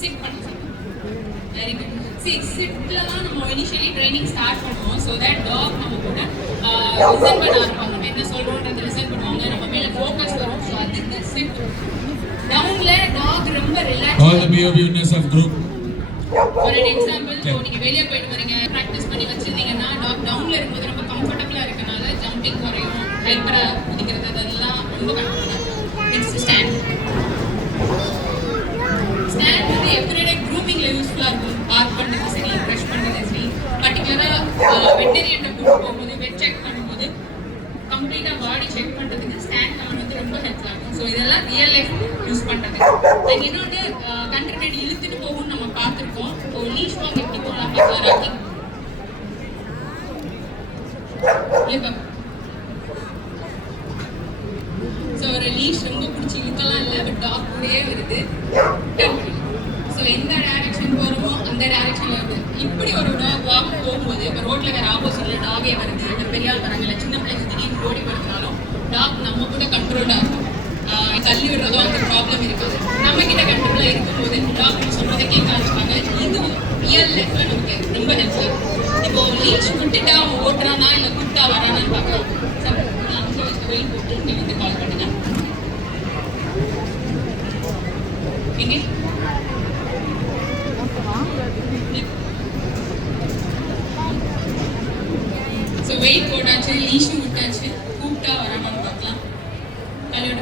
Chit பண்ணுங்க. Very good. சிட்ல தான் நம்ம இனிஷியலி ட்ரைனிங் ஸ்டார்ட் பண்ணுவோம். ஸோ தட் டாக் நம்ம கூட லிசன் பண்ண ஆரம்பிப்பாங்க. நம்ம என்ன சொல்றோம்ன்றது லிசன் பண்ணுவாங்க. நம்ம மேல ஃபோக்கஸ் வரும். ஸோ அதுக்கு சிட். டவுன்ல டாக் ரொம்ப relax. All the behaviorness of group. For an example, so நீங்க வெளியே போயிட்டு வரீங்க, ப்ராக்டிஸ் பண்ணி வச்சிருந்தீங்கன்னா டாக் டவுன்ல இருக்கும்போது ரொம்ப கம்ஃபர்டபுளா இருக்கனால ஜம்பிங் குறையும், ஹைப்பரா குதிக்கிறது அதெல்லாம் ரொம்ப கம்ஃபர்டபுளா இருக்கும். Next stand. ஸ்டாண்ட் வந்து எவ்ரிடே க்ரூமிங்ல யூஸ்ஃபுல்லா இருக்கும். பார்க் பண்ணுறது சரி, ப்ரஷ் பண்ணுறது சரி, பர்டிகுலரா வெட்டரியன்ட்ட கூட்டு போகும்போது வெட் செக் பண்ணும்போது கம்ப்ளீட்டா பாடி செக் பண்றதுக்கு ஸ்டாண்ட் கமெண்ட் வந்து ரொம்ப ஹெல்ப்ஃபுல்லா இருக்கும். ஸோ இதெல்லாம் ரியல் லைஃப் யூஸ் பண்றது. அண்ட் இன்னொன்று கண்ட்ரேட் இழுத்துட்டு போகும்னு நம்ம பார்த்துருக்கோம். ஸோ லீஷ் வாங்க எப்படி போகலாம் பார்க்கலாம். ஸோ ஒரு லீஷ் ரொம்ப பிடிச்சி இழுக்கலாம் இல்லை, பட் டாக் கூடயே வருது. ஸோ எந்த டைரக்ஷன் போகிறோமோ அந்த டைரக்ஷன்ல வருது. இப்படி ஒரு டாக் வாக் போகும்போது இப்போ ரோட்ல வேற ஆப்போசிட்ல டாகே வருது, இல்லை பெரிய ஆள் வராங்கல்ல, சின்ன பிள்ளைங்க திடீர்னு ஓடி வருதுனாலும் டாக் நம்ம கூட கண்ட்ரோலாக இருக்கும். தள்ளி விடுறதோ அந்த ப்ராப்ளம் இருக்காது. நம்ம கிட்ட கண்ட்ரோலாக இருக்கும்போது டாக்டர் சொல்றதை கேட்க ஆரம்பிப்பாங்க. இது ரியல் லைஃப்ல நமக்கு ரொம்ப ஹெல்ப்ஃபுல்லாக இருக்கும். இப்போ லீச் விட்டுட்டா அவன் ஓட்டுறானா இல்லை கூப்பிட்டா வரானான்னு பார்க்கலாம். வெயில் போட்டு நீங்க வந்து கால் பண்ணுங்க. எங்கே ஸோ வெயிட் போட்டாச்சு, லீஷும் விட்டாச்சு, கூப்பிட்டா வரானான்னு பார்க்கலாம். தலையோட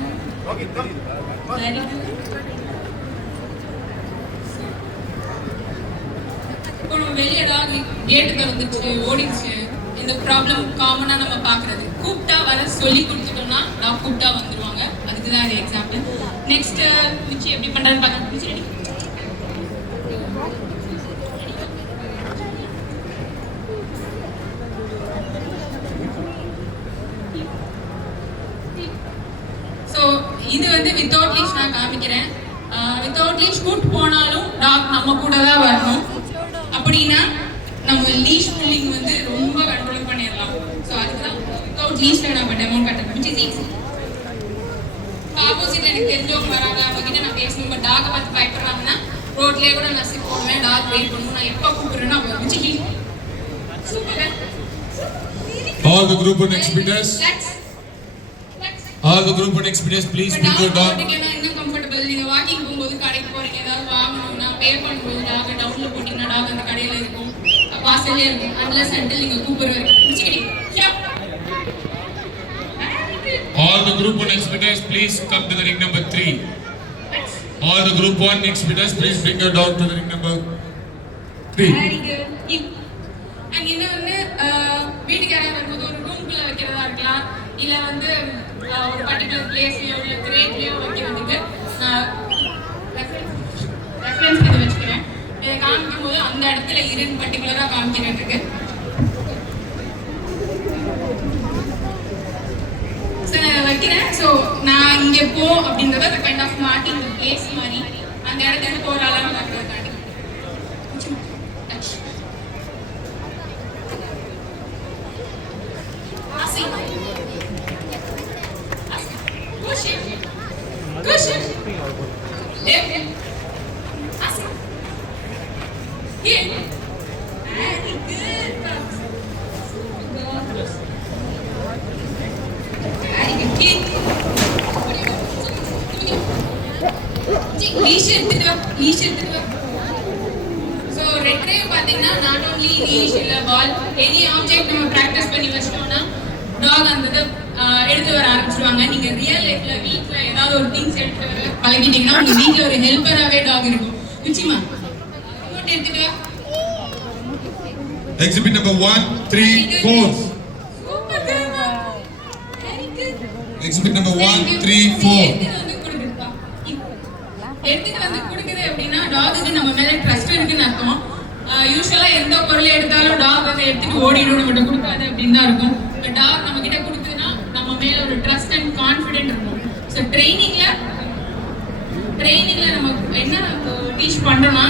இப்போ நம்ம வெளியே டாக் கேட்டு திறந்துச்சு ஓடிச்சு, இந்த ப்ராப்ளம் காமனா நம்ம பாக்குறது. கூப்பிட்டா வர சொல்லி கொடுத்துட்டோம்னா டாக் கூப்பிட்டா வந்துருவாங்க. அதுக்கு தான் அது எக்ஸாம்பிள். நெக்ஸ்ட் மிச்சி எப்படி பண்றான்னு பார்க்கலாம். மிச்சி ரெடி. ஸோ இது வந்து வித்தவுட் லீஷ் நான் காமிக்கிறேன். வித்தவுட் லீஷ் கூட்டு போனாலும் டாக் நம்ம கூட தான் வரணும். அப்படின்னா நம்ம லீஷ் புல்லிங் வந்து ரொம்ப கண்ட்ரோல் பண்ணிடலாம். ஸோ அதுக்கு தான் வித்தவுட் லீஷ்ல நம்ம டெமோ கட்டணும். Which is easy. ஆப்போசிட்ல எனக்கு தெரிஞ்சவங்க வராங்க, அவங்க கிட்ட நான் பேசணும். பட் டாகை பார்த்து பயப்படுறாங்கன்னா ரோட்லேயே கூட நான் சிட் போடுவேன். டாக் வெயிட் பண்ணுவோம். நான் எப்போ கூப்பிடுறேன்னா அவங்க which is super. All the group on experience. All the group on experience, please bring your dog. இன்னும் கம்ஃபர்டபிள். நீங்க வாக்கிங் போகும்போது கடைக்கு போறீங்க, ஏதாவது வாங்கணும்னா பே பண்ணும்போது டாக் டவுன்ல போட்டீங்கன்னா டாக் அந்த கடையில இருக்கும், வாசல்லே இருக்கும். அன்லெஸ் அன்டில் நீங்க கூப்பிடுவீங்க. முடிச்சிக்கிடி. All the group on experience, please come to the ring number 3. All the group on experience, please bring your dog to the ring number 3. Very good. அங்க என்ன வந்து வீட்டுக்கு யாராவது வரும்போது ஒரு ரூம்குள்ள வைக்கிறதா இருக்கலாம், இல்ல வந்து ஒரு பர்டிகுலர் பிளேஸ்லயோ இல்ல கிரேட்லயோ வைக்கிறதுக்கு ரெஃபரன்ஸ் பண்ணி வச்சுக்கிறேன். இதை காமிக்கும் போது அந்த இடத்துல இருன்னு பர்டிகுலரா காமிக்கிறதுக்கு நான் வைக்கிறேன். ஸோ நான் இங்கே போ அப்படின்றத அந்த கைண்ட் ஆஃப் மார்க்கிங் பிளேஸ் மாதிரி அந்த இடத்துல போகிற அளவு பார்க்குறதுக்காண்டி So retrieve பாத்தீங்கன்னா not only leash இல்ல ball any object நம்ம பிராக்டீஸ் பண்ணி வச்சிட்டோம்னா டாக் அந்த எடுத்து வர ஆரம்பிச்சிடுவாங்க. நீங்க ரியல் லைஃப்ல வீட்ல ஏதாவது ஒரு திங்ஸ் எடுத்து வர பழகிட்டீங்கன்னா உங்க வீட்ல ஒரு ஹெல்ப்பராவே டாக் இருக்கும். நிச்சயமா ரிமோட் எடுத்துட்டு வா. Exhibit number 1, 3, 4. சூப்பர் கருமா. Very good. Exhibit number 1, 3, 4. எடுத்துட்டு வந்து கொடுக்குது அப்படின்னா டாகுக்கு நம்ம மேல ட்ரஸ்ட் இருக்குன்னு அர்த்தம். யூஸ்வலா எந்த பொருளை எடுத்தாலும் டாக் வந்து எடுத்துட்டு ஓடிடும், நம்மகிட்ட கொடுக்காது அப்படின்னு தான் இருக்கும். பட் டாக் நம்ம கிட்ட கொடுக்குதுன்னா நம்ம மேல ஒரு ட்ரஸ்ட் அண்ட் கான்ஃபிடென்ட் இருக்கும். ஸோ ட்ரைனிங்ல நம்ம என்ன டீச் பண்றோம்னா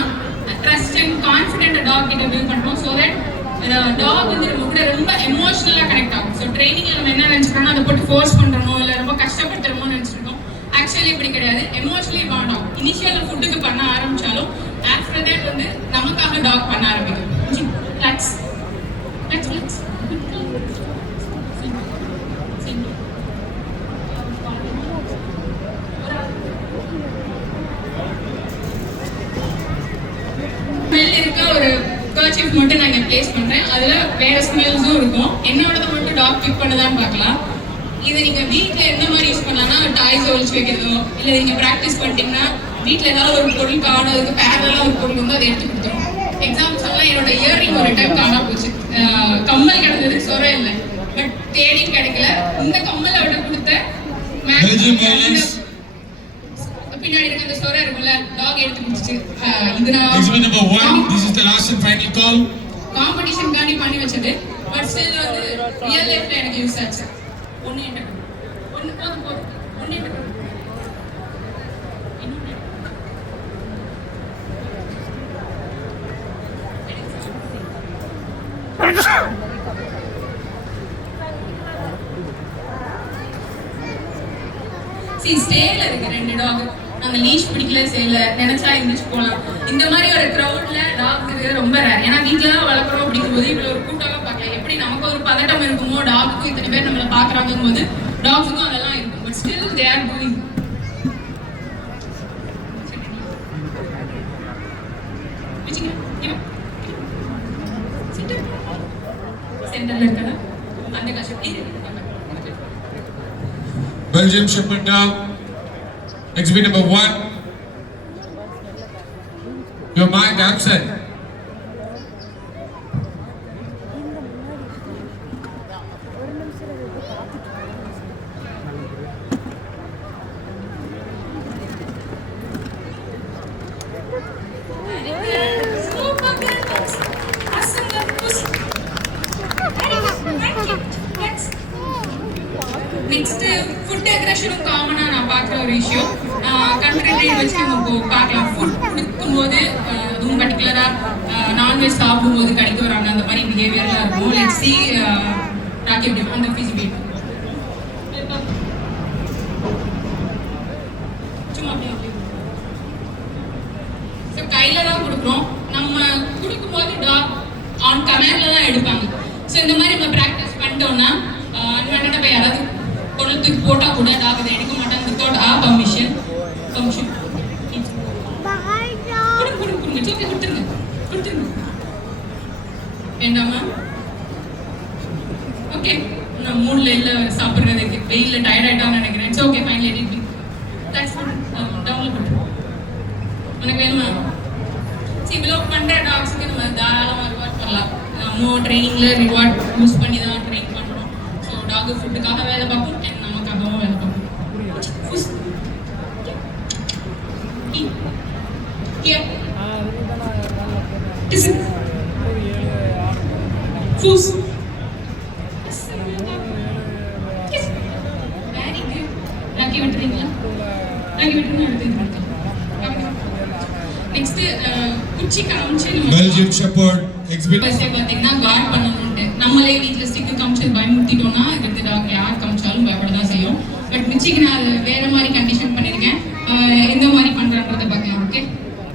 ட்ரஸ்ட் அண்ட் கான்ஃபிடென்ட் டாக் கிட்ட பில்ட் பண்றோம். ஸோ தட் டாக் வந்து நம்ம கூட ரொம்ப எமோஷனலா கனெக்ட் ஆகும். ஸோ ட்ரைனிங்ல நம்ம என்ன நினைச்சிட்டோம்னா அதை போட்டு ஃபோர்ஸ் பண்றோமோ இல்லை ரொம்ப கஷ்டப்படுத்துறோமோ நினைச்சிருக்கோம். ஆக்சுவலி ஆக்சுவலி இப்படி கிடையாது. எமோஷனலி பாண்ட் ஆகும். இனிஷியல் ஃபுட்டுக்கு பண்ண ஆரம்பிச்சாலும் ஆஃப்டர் தட் வந்து நமக்காக டாக் பண்ண ஆரம்பிக்கும். Relax relax relax. ஸ்மெல் இருக்க ஒரு கர்ச்சீஃப் மட்டும் நான் இங்கே ப்ளேஸ் பண்ணுறேன். அதில் வேறு ஸ்மெல்ஸும் இருக்கும். என்னோடதை மட்டும் டாக் பிக் பண்ணதான்னு பார்க்கலாம். இதை நீங்கள் வீட்டில் எந்த மாதிரி யூஸ் பண்ணலாம்னா டாய்ஸ் ஒழிச்சு வைக்கிறதோ, இல்லை நீங்கள் ப்ராக்டிஸ் பண்ணிட்டீங்கன்னா வீட்டில் ஏதாவது ஒரு பொருள் காணும், அதுக்கு பேரலாக ஒரு பொருள் வந்து அதை எடுத்து கொடுத்துரும். எக்ஸாம்பிள் சொல்லலாம், என்னோட இயரிங் ஒரு டைம் காணா போச்சு. கம்மல் கிடந்தது, சொரம் இல்லை, பட் தேடியும் கிடைக்கல. இந்த கம்மல் அவட்ட கொடுத்த பின்னாடி இருக்க அந்த சொரம் இருக்குல்ல, டாக் எடுத்து கொடுத்துச்சு. இது நான் exhibit number 1, this is the last and final call. Competition காண்டி பண்ணி வச்சது. பட் ஸ்டில் வந்து ரியல் லைஃப்ல எனக்கு யூஸ் ஆச்சு. ஒன்று என்ன ஒன்று போதும் போதும் ஒன்று என்ன ஸ்டேல இருக்கு 2 டாக். அந்த லீஷ் பிடிக்கல, சேல நினைச்சா இருந்துச்சு போகலாம். இந்த மாதிரி ஒரு க்ரௌட்ல டாக் இருக்கிறது ரொம்ப ரேர். ஏன்னா வீட்டில் தான் வளர்க்குறோம் அப்படிங்கும்போது இவ்வளோ ஒரு கூட்டாக பார்க்கலாம். எப்படி நமக்கு ஒரு பதட்டம் இருக்குமோ, டாக்குக்கும் இத்தனை பேர் நம்மளை பார்க்குறாங்கும் போது டாக்ஸுக்கும் அதெல்லாம் இருக்கும். But still they are doing. சென்டர்ல இருக்கா அந்த கஷ்டம். Belgium Shepherd dog, exhibit number 1. Your mic absent. Next food அக்ரெஷனும் காமனா நான் பார்க்குற ஒரு விஷயம். கண்ட்ரி ப்ரீட் வச்சு நம்ம பார்க்கலாம். ஃபுட் கொடுக்கும்போது அதுவும் பர்டிகுலராக நான்வெஜ் சாப்பிடும்போது கடிக்க வராங்க, அந்த மாதிரி பிஹேவியர்லாம் இருக்கும். லெட்ஸ் சி ராக்கி எப்படி அந்த ஃபிசிபிலிட்டி சும்மா அப்படி ஸோ கையில் தான் கொடுக்குறோம். நம்ம கொடுக்கும்போது டாக் ஆன் கமேண்டில் தான் எடுப்பாங்க. ஸோ இந்த மாதிரி நம்ம ப்ராக்டிஸ் பண்ணிட்டோம்னா அன்வான்டடாக போய் யாராவது பொருள் தூக்கி போட்டால் கூட டாக் அதை எடுக்க மாட்டாங்க. வித்தவுட் பர்மிஷன் கொடுத்துருங்க வேண்டாமா? ஓகே, நான் மூடில் இல்லை சாப்பிட்றதுக்கு, வெயிலில் டயர்ட் ஆகிட்டான்னு நினைக்கிறேன். It's okay, final editing thanks download பண்ணுறேன். உனக்கு வேணுமா? இவ்வளோ பண்ணுற டாக்ஸுக்கு நம்ம தாராளமாக ரிவார்ட் பண்ணலாம். நம்ம ட்ரைனிங்கில் ரிவார்ட் யூஸ் பண்ணி தான் ட்ரெயின் பண்ணுறோம். ஸோ டாக் ஃபுட்டுக்காக வேலை பார்ப்போம் அண்ட் நமக்காகவும் வேலை பார்ப்போம். ராக்கி விட்டுறீங்களா? ராக்கி விட்டுருங்க. அடுத்து நெக்ஸ்ட் குச்சி காமிச்சு Belgium Shepherd exhibit பார்த்தீங்கன்னா கார்ட் பண்ணணும்ட்டு நம்மளே வீட்டில் ஸ்டிக்கு காமிச்சு பயமுறுத்திட்டோம்னா இதுக்கு டாக் யார் காமிச்சாலும் பயப்பட தான் செய்யும். பட் மிச்சிக்கு நான் அது வேற மாதிரி கண்டிஷன் பண்ணியிருக்கேன். எந்த மாதிரி பண்ணுறன்றதை பார்க்கலாம். Okay,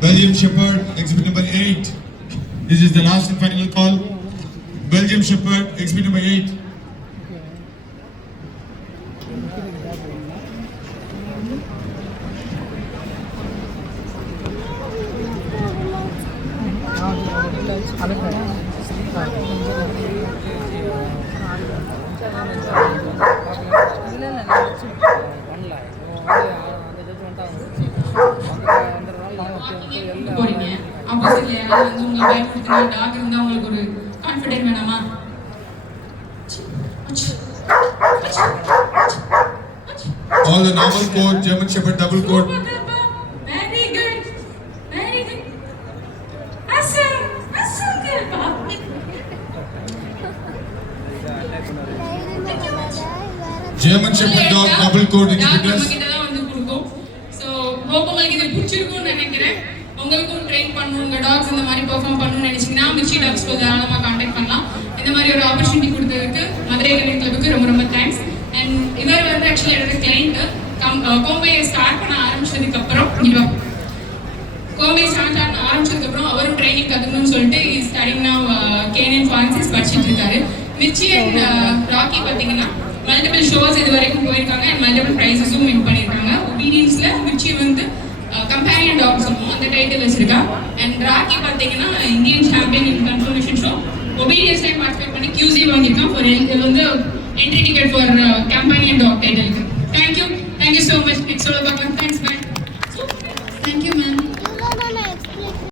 Belgium Shepherd exhibit number 8. This is the last and final call. Belgium Shepherd exhibit number 8. போறீங்க ஆப்போசிட்ல யாராவது வந்து உங்களை பயப்படுத்தினா டாக் இருந்தா உங்களுக்கு ஒரு கான்ஃபிடென்ட் வேணாமா? All the normal coat, German Shepherd double coat. Very good, very good. Awesome, awesome girl. German Shepherd dog double coat exhibitors. உங்களுக்கு இது பிடிச்சிருக்கும்னு நினைக்கிறேன். உங்களுக்கும் ட்ரெயின் பண்ணணும், உங்கள் டாக்ஸ் இந்த மாதிரி பெர்ஃபார்ம் பண்ணணும்னு நினைச்சிங்கன்னா மிர்ச்சி டாக்ஸ் தாராளமாக கான்டாக்ட் பண்ணலாம். இந்த மாதிரி ஒரு ஆப்பர்ச்சுனிட்டி கொடுத்ததுக்கு மதுரை கல்வி கிளப்புக்கு ரொம்ப ரொம்ப தேங்க்ஸ். அண்ட் இவர் வந்து ஆக்சுவலி என்னோட கிளைண்ட் கோம்பையை ஸ்டார்ட் பண்ண ஆரம்பிச்சதுக்கு அப்புறம் கோம்பை ஸ்டார்ட் பண்ண ஆரம்பிச்சதுக்கு அப்புறம் அவரும் ட்ரைனிங் கத்துக்கணும்னு சொல்லிட்டு ஸ்டார்டிங் நான் கேனியன் ஃபான்சிஸ் படிச்சுட்டு இருக்காரு. மிர்ச்சி அண்ட் ராக்கி பார்த்தீங்கன்னா மல்டிபிள் ஷோஸ் இது வரைக்கும் போயிருக்காங்க அண்ட் மல்டிபிள் ப்ரைஸஸும் வின் பண்ணியிருக்காங்க. ஒபீடியன்ஸ்ல மிர்ச்சி வந்து கம்பேனியன் டாக் சொல்லுவோம் அந்த டைட்டில் வச்சிருக்கா. அண்ட் ராக்கி பார்த்தீங்கன்னா Indian champion in confirmation show ஒபீடியன்ஸ்லேயும் பார்ட்டிசிபேட் பண்ணி QC வாங்கியிருக்கான் ஃபார் இது வந்து entry ticket for companion dog டைட்டிலுக்கு. Thank you so much. நெக்ஸ்ட் பார்க்கலாம்.